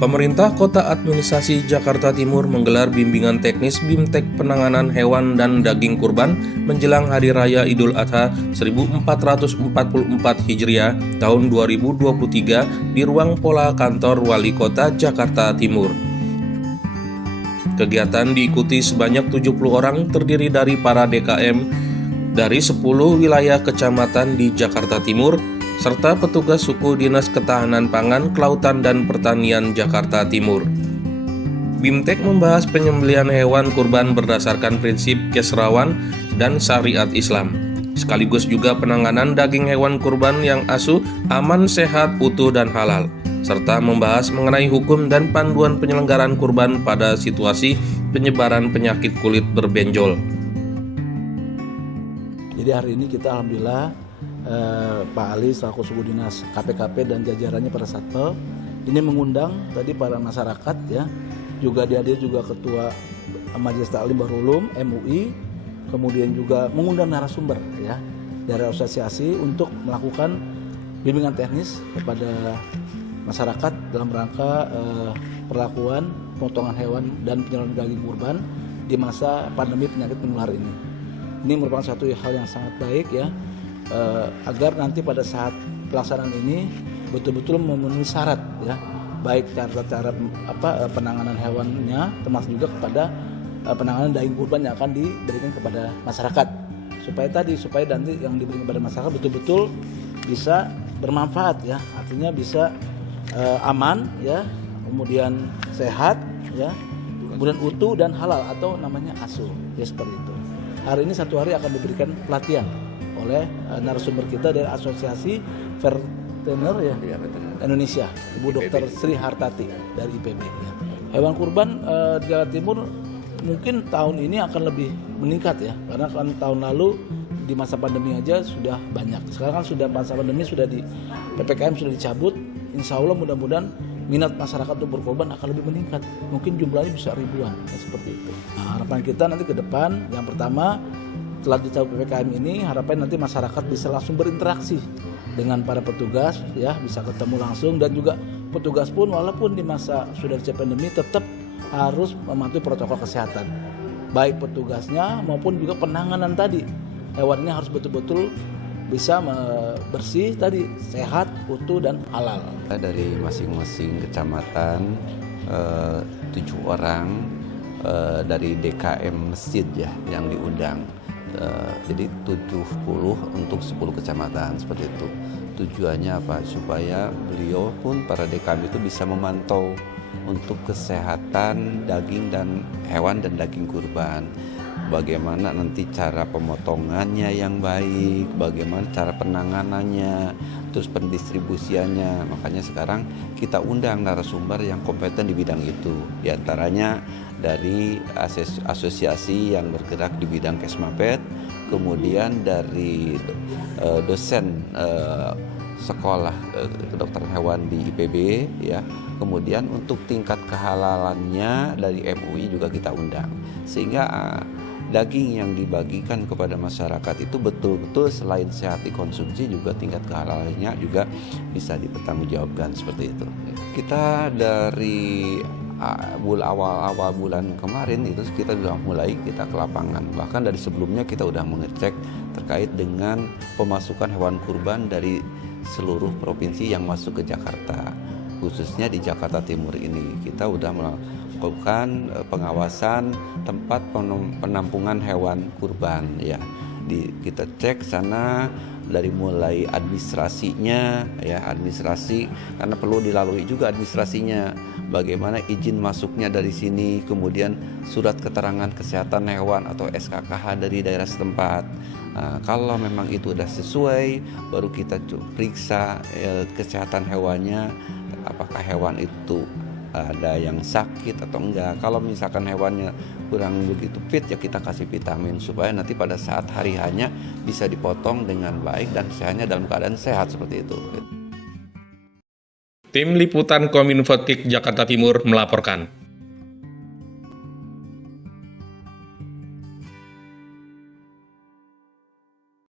Pemerintah Kota Administrasi Jakarta Timur menggelar bimbingan teknis BIMTEK penanganan hewan dan daging kurban menjelang Hari Raya Idul Adha 1444 Hijriah tahun 2023 di ruang Pola Kantor Wali Kota Jakarta Timur. Kegiatan diikuti sebanyak 70 orang terdiri dari para DKM dari 10 wilayah kecamatan di Jakarta Timur, serta petugas suku Dinas Ketahanan Pangan, Kelautan, dan Pertanian Jakarta Timur. BIMTEK membahas penyembelihan hewan kurban berdasarkan prinsip keserawan dan syariat Islam, sekaligus juga penanganan daging hewan kurban yang asuh, aman, sehat, utuh, dan halal, serta membahas mengenai hukum dan panduan penyelenggaraan kurban pada situasi penyebaran penyakit kulit berbenjol. Jadi hari ini kita alhamdulillah Pak Ali selaku suku dinas KPKP dan jajarannya pada Satpol ini mengundang tadi para masyarakat ya, juga dihadir juga Ketua Majelis Taklim Bahrul Ulum MUI, kemudian juga mengundang narasumber ya dari asosiasi untuk melakukan bimbingan teknis kepada masyarakat dalam rangka perlakuan pemotongan hewan dan penyaluran daging kurban di masa pandemi penyakit menular ini. Ini merupakan satu hal yang sangat baik ya, agar nanti pada saat pelaksanaan ini betul-betul memenuhi syarat ya, baik cara penanganan hewannya termasuk juga kepada penanganan daging kurban yang akan diberikan kepada masyarakat, supaya nanti yang diberikan kepada masyarakat betul-betul bisa bermanfaat ya, artinya bisa aman ya, kemudian sehat ya, kemudian utuh dan halal atau namanya asuh ya, seperti itu. Hari ini satu hari akan diberikan pelatihan oleh narasumber kita dari Asosiasi Veteriner ya, Indonesia, Ibu Dr. Sri Hartati dari IPB ya. Hewan kurban di Jawa Timur mungkin tahun ini akan lebih meningkat ya, karena kan tahun lalu di masa pandemi aja sudah banyak. Sekarang kan sudah masa pandemi, sudah di PPKM sudah dicabut, insya Allah mudah-mudahan minat masyarakat untuk berkorban akan lebih meningkat. Mungkin jumlahnya bisa ribuan ya, seperti itu. Nah, harapan kita nanti ke depan yang pertama, setelah dicabut PPKM ini, harapan nanti masyarakat bisa langsung berinteraksi dengan para petugas ya, bisa ketemu langsung, dan juga petugas pun walaupun di masa sudah dicabut pandemi tetap harus mematuhi protokol kesehatan, baik petugasnya maupun juga penanganan tadi. Hewan ini harus betul-betul bisa bersih tadi, sehat, utuh, dan halal. Dari masing-masing kecamatan 7 orang dari DKM masjid ya yang diundang. Jadi 70 untuk 10 kecamatan seperti itu. Tujuannya apa? Supaya beliau pun para DKM itu bisa memantau untuk kesehatan daging dan hewan dan daging kurban. Bagaimana nanti cara pemotongannya yang baik, bagaimana cara penanganannya, terus pendistribusiannya. Makanya sekarang kita undang narasumber yang kompeten di bidang itu. Di antaranya dari asosiasi yang bergerak di bidang Kesmapet, kemudian dari dosen sekolah kedokteran hewan di IPB ya, kemudian untuk tingkat kehalalannya dari MUI juga kita undang, sehingga daging yang dibagikan kepada masyarakat itu betul-betul selain sehat dikonsumsi juga tingkat kehalalannya juga bisa dipertanggungjawabkan seperti itu. Kita dari awal bulan kemarin itu kita sudah mulai kita ke lapangan, bahkan dari sebelumnya kita sudah mengecek terkait dengan pemasukan hewan kurban dari seluruh provinsi yang masuk ke Jakarta, khususnya di Jakarta Timur ini. Kita sudah melakukan pengawasan tempat penampungan hewan kurban ya. Kita cek sana dari mulai administrasinya ya, administrasi karena perlu dilalui juga administrasinya, bagaimana izin masuknya dari sini, kemudian surat keterangan kesehatan hewan atau SKKH dari daerah setempat. Nah, kalau memang itu sudah sesuai, baru kita periksa kesehatan hewannya, apakah hewan itu ada yang sakit atau enggak. Kalau misalkan hewannya kurang begitu fit ya kita kasih vitamin supaya nanti pada saat hari hanya bisa dipotong dengan baik dan sehatnya dalam keadaan sehat seperti itu. Tim Liputan Kominfo Jakarta Timur melaporkan.